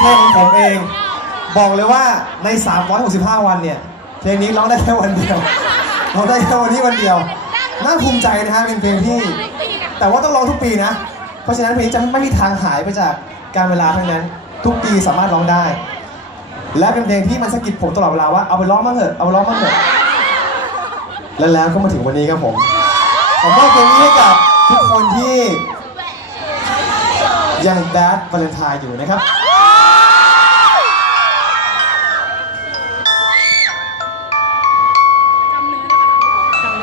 เพลงของผมเอง บอกเลยว่าใน 365 วันเนี่ย เพลงนี้ร้องได้แค่วันเดียวร้องได้แค่วันนี้วันเดียว น่าภูมิใจนะฮะเป็นเพลงที่ แต่ว่าต้องร้องทุกปีนะ เพราะฉะนั้นเพลงนี้จะไม่มีทางหายไปจากการเวลาทั้งนั้น ทุกปีสามารถร้องได้ และเป็นเพลงที่มันสะกิดผมตลอดเวลาว่าเอาไปร้องบ้างเถอะเอาไปร้องบ้างเถอะและแล้วก็มาถึงวันนี้ครับผมผมมอบเพลงนี้ให้กับทุกคนที่ยังแบดวาเลนไทน์อยู่นะครับ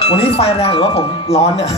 วันนี้ไฟแรงหรือว่าผมร้อนเนี่ย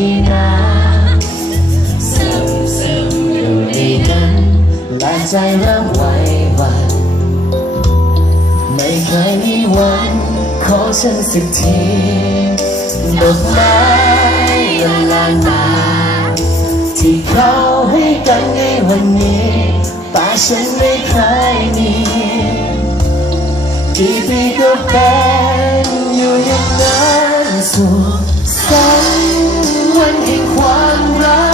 เรามีน้ำซึมซึมอยู่ในนั้นและใจเริ่มไหวหวัน ไม่เคยมีวันขอฉันสักทีดอกไม้ละลานตาที่เขาให้กันในวันนี้ต่ฉันไม่เคยมีกี่ปีก็เป็นอยู่อย่างนั้นสุขสัน วันแห่งความรัก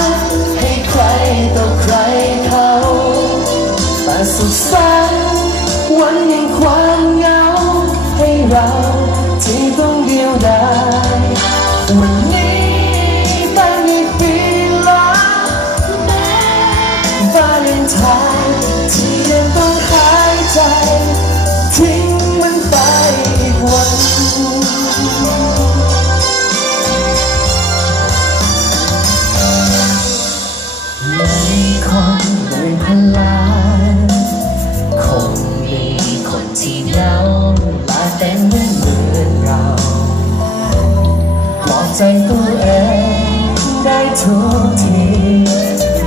ทุกที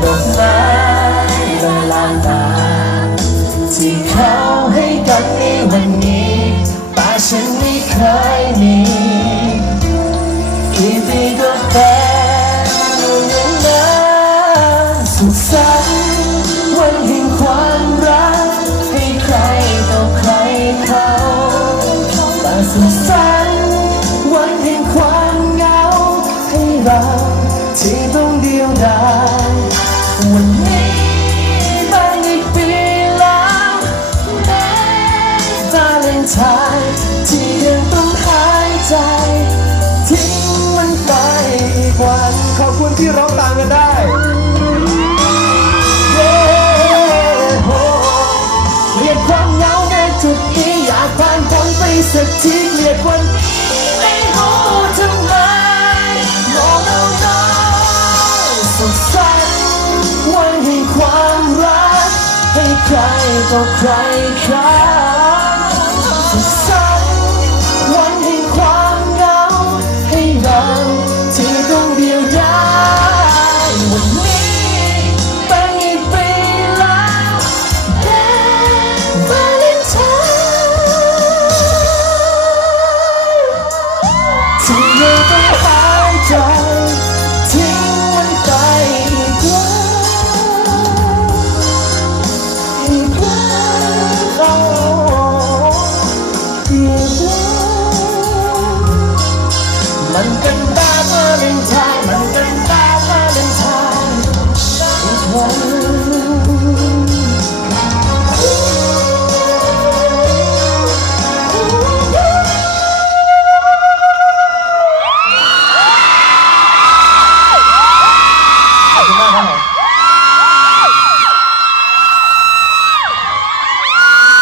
ดอกไม้ละลานตาที่เขาให้กันในวันนี้แต่ฉันไม่เคยมีกี่ปีก็เป็นอยู่อย่างนั้นสุขสันต์วันแห่งความรักให้ใครต่อใครเขาแต่สุขสันต์ ต้ ต่อใครเขา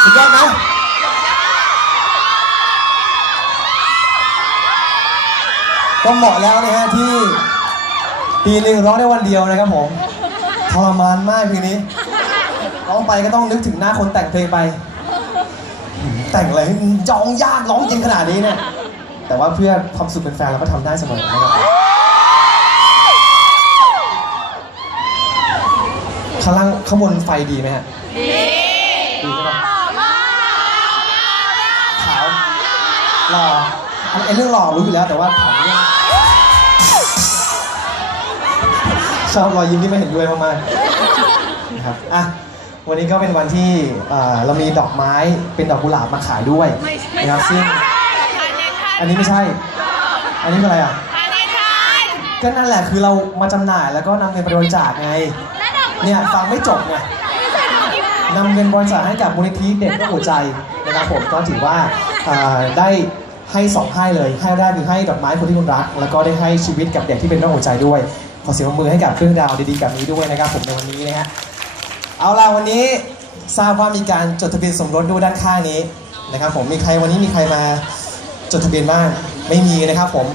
สุดยอดไหมก็เหมาะแล้วนะฮะที่ปีหนึ่งร้องได้วันเดียวนะครับผมทรมานมากเพลงนี้ร้องไปก็ต้องนึกถึงหน้าคนแต่งเพลงไปแต่งอะไรให้มันจองยากร้องจริงขนาดนี้เนี่ย แต่ว่าเพื่อความสุขเป็นแฟนเราก็ทำได้เสมอนะครับข้างล่างข้างบนไฟดีไหมฮะ ดี ดีใช่ปะขาว หล่ออันไอ้เรื่องหล่อรู้อยู่แล้วแต่ว่าถามเรื่องชอบรอยยิ้มที่ไม่เห็นด้วยมากๆนะครับอะวันนี้ก็เป็นวันที่อ่าเรามีดอกไม้เป็นดอกกุหลาบมาขายด้วยนะครับซึ่งอันนี้ไม่ใช่ อันนี้เป็นอะไรอะก็นั่นแหละคือเรามาจำหน่ายแล้วก็นำเงินไปบริจาคไงเนี่ยฟังไม่จบไงนำเงินบริจาคให้กับมูลนิธิเด็กด้วยหัวใจนะครับผมก็ถือว่าอ่า ได้ให้สองให้เลยให้แรกคือให้ดอกไม้คนที่คุณรัก แล้วก็ได้ให้ชีวิตกับเด็กที่เป็นโรคหัวใจด้วยขอเสียงปรบมือให้กับเครื่องราวดีๆแบบนี้ด้วยนะครับผมในวันนี้นะฮะเอาล่ะวันนี้ทราบว่ามีการจดทะเบียนสมรสด้วยด้านข้างนี้นะครับผมมีใครวันนี้มีใครมาจดทะเบียนบ้างไม่มีนะครับผม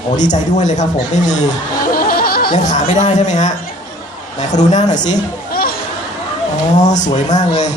โอ้ดีใจด้วยเลยครับผมไม่มียังหาไม่ได้ใช่ไหมฮะไหนขอดูหน้าหน่อยสิอ๋อสวยมากเลย